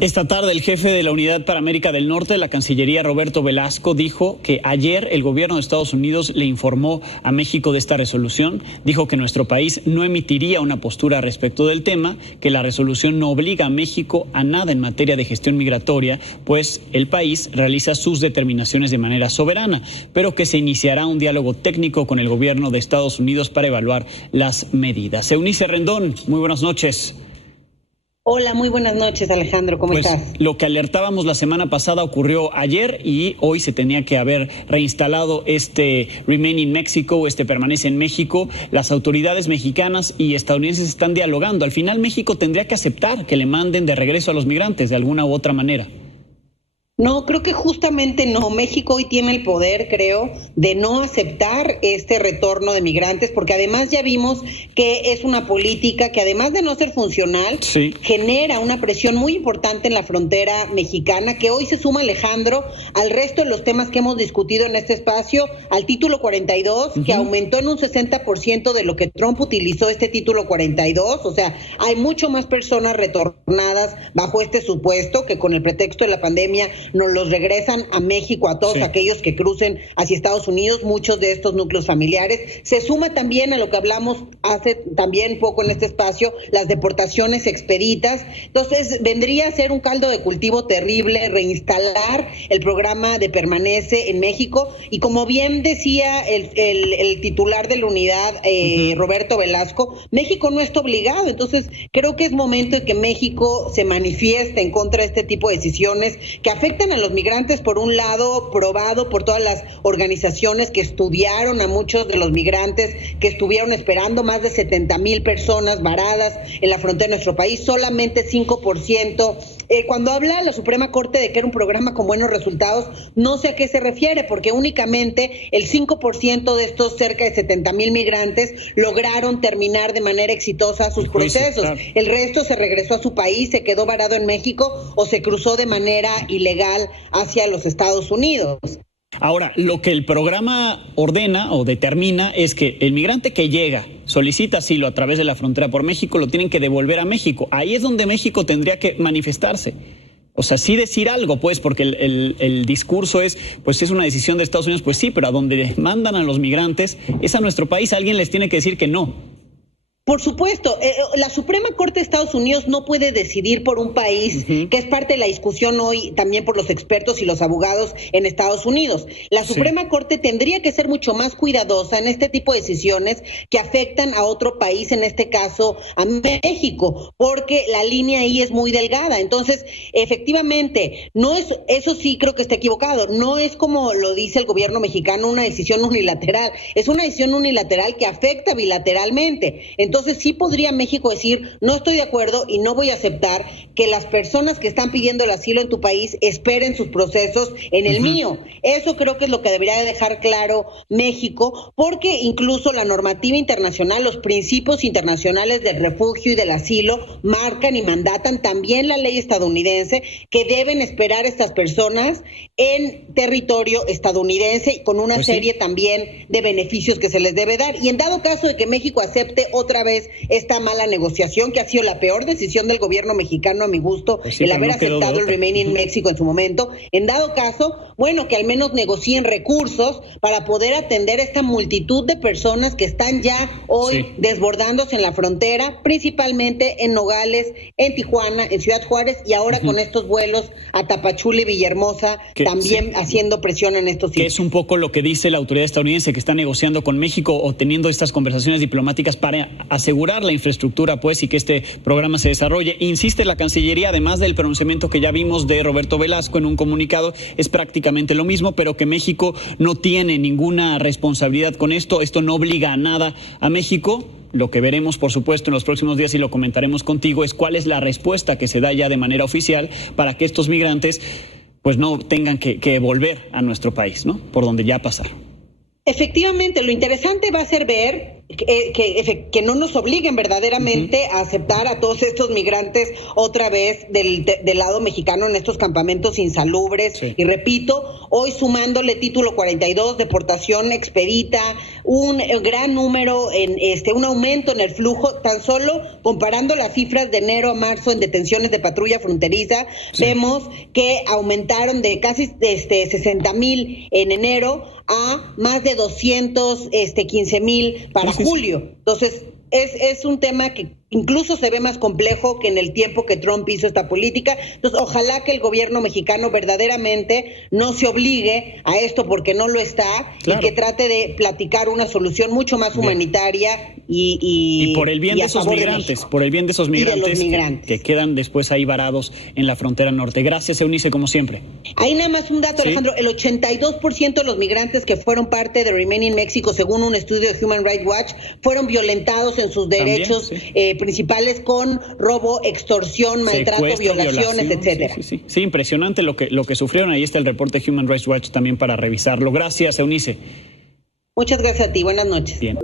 Esta tarde el jefe de la Unidad para América del Norte de la Cancillería, Roberto Velasco, dijo que ayer el gobierno de Estados Unidos le informó a México de esta resolución. Dijo que nuestro país no emitiría una postura respecto del tema, que la resolución no obliga a México a nada en materia de gestión migratoria, pues el país realiza sus determinaciones de manera soberana, pero que se iniciará un diálogo técnico con el gobierno de Estados Unidos para evaluar las medidas. Eunice Rendón, muy buenas noches. Hola, muy buenas noches, Alejandro, ¿cómo estás? Lo que alertábamos la semana pasada ocurrió ayer y hoy se tenía que haber reinstalado este Remain in Mexico, permanece en México. Las autoridades mexicanas y estadounidenses están dialogando. Al final México tendría que aceptar que le manden de regreso a los migrantes de alguna u otra manera. No, creo que justamente no. México hoy tiene el poder, creo, de no aceptar este retorno de migrantes, porque además ya vimos que es una política que además de no ser funcional, genera una presión muy importante en la frontera mexicana, que hoy se suma, Alejandro, al resto de los temas que hemos discutido en este espacio, al título 42, que aumentó en un 60% de lo que Trump utilizó este título 42, o sea, hay mucho más personas retornadas bajo este supuesto que con el pretexto de la pandemia nos los regresan a México a todos aquellos que crucen hacia Estados Unidos, muchos de estos núcleos familiares. Se suma también a lo que hablamos hace también poco en este espacio, las deportaciones expeditas. Entonces, vendría a ser un caldo de cultivo terrible reinstalar el programa de Permanece en México. Y como bien decía el titular de la unidad, Roberto Velasco, México no está obligado. Entonces, creo que es momento de que México se manifieste en contra de este tipo de decisiones que afectan a los migrantes, por un lado, probado por todas las organizaciones que estudiaron a muchos de los migrantes que estuvieron esperando, más de 70,000 personas varadas en la frontera de nuestro país, solamente 5%. Cuando habla la Suprema Corte de que era un programa con buenos resultados, no sé a qué se refiere, porque únicamente el 5% de estos cerca de 70,000 migrantes lograron terminar de manera exitosa sus procesos. Claro. El resto se regresó a su país, se quedó varado en México o se cruzó de manera ilegal hacia los Estados Unidos. Ahora, lo que el programa ordena o determina es que el migrante que llega, solicita asilo a través de la frontera por México, lo tienen que devolver a México. Ahí es donde México tendría que manifestarse. O sea, sí decir algo, pues, porque el discurso es, pues es una decisión de Estados Unidos, pues sí, pero a donde mandan a los migrantes es a nuestro país, alguien les tiene que decir que no. Por supuesto, la Suprema Corte de Estados Unidos no puede decidir por un país, que es parte de la discusión hoy también por los expertos y los abogados en Estados Unidos. La Suprema Corte tendría que ser mucho más cuidadosa en este tipo de decisiones que afectan a otro país, en este caso a México, porque la línea ahí es muy delgada. Entonces, efectivamente, no es, eso sí creo que está equivocado, no es como lo dice el gobierno mexicano, una decisión unilateral, es una decisión unilateral que afecta bilateralmente. Entonces sí podría México decir, no estoy de acuerdo y no voy a aceptar que las personas que están pidiendo el asilo en tu país esperen sus procesos en el mío. Eso creo que es lo que debería dejar claro México, porque incluso la normativa internacional, los principios internacionales del refugio y del asilo marcan y mandatan también la ley estadounidense que deben esperar estas personas en territorio estadounidense con una serie también de beneficios que se les debe dar. Y en dado caso de que México acepte otra vez esta mala negociación, que ha sido la peor decisión del gobierno mexicano a mi gusto, el haber aceptado el Remain in México en su momento, en dado caso, bueno, que al menos negocien recursos para poder atender a esta multitud de personas que están ya hoy desbordándose en la frontera, principalmente en Nogales, en Tijuana, en Ciudad Juárez, y ahora con estos vuelos a Tapachula y Villahermosa, también haciendo presión en estos sitios. Que es un poco lo que dice la autoridad estadounidense, que está negociando con México o teniendo estas conversaciones diplomáticas para asegurar la infraestructura, pues, y que este programa se desarrolle. Insiste la Cancillería, además del pronunciamiento que ya vimos de Roberto Velasco en un comunicado, es prácticamente lo mismo, pero que México no tiene ninguna responsabilidad con esto. Esto no obliga a nada a México. Lo que veremos, por supuesto, en los próximos días y lo comentaremos contigo es cuál es la respuesta que se da ya de manera oficial para que estos migrantes pues no tengan que volver a nuestro país, ¿no? Por donde ya pasaron. Efectivamente, lo interesante va a ser ver que no nos obliguen verdaderamente a aceptar a todos estos migrantes otra vez del lado mexicano en estos campamentos insalubres. Y repito, hoy sumándole título 42, deportación expedita, un gran número, un aumento en el flujo, tan solo comparando las cifras de enero a marzo en detenciones de patrulla fronteriza, vemos que aumentaron de casi 60,000 en enero a más de 215,000 para julio. Entonces, es un tema que incluso se ve más complejo que en el tiempo que Trump hizo esta política. Entonces, ojalá que el gobierno mexicano verdaderamente no se obligue a esto porque no lo está, y que trate de platicar una solución mucho más humanitaria y por el bien de esos migrantes, por el bien de esos migrantes, que quedan después ahí varados en la frontera norte. Gracias, Eunice, como siempre. Ahí nada más un dato, Alejandro, el 82% de los migrantes que fueron parte de Remain in Mexico, según un estudio de Human Rights Watch, fueron violentados en sus derechos principales con robo, extorsión, maltrato, violaciones, etcétera. Sí, impresionante lo que sufrieron. Ahí está el reporte de Human Rights Watch también para revisarlo. Gracias, Eunice. Muchas gracias a ti. Buenas noches. Bien.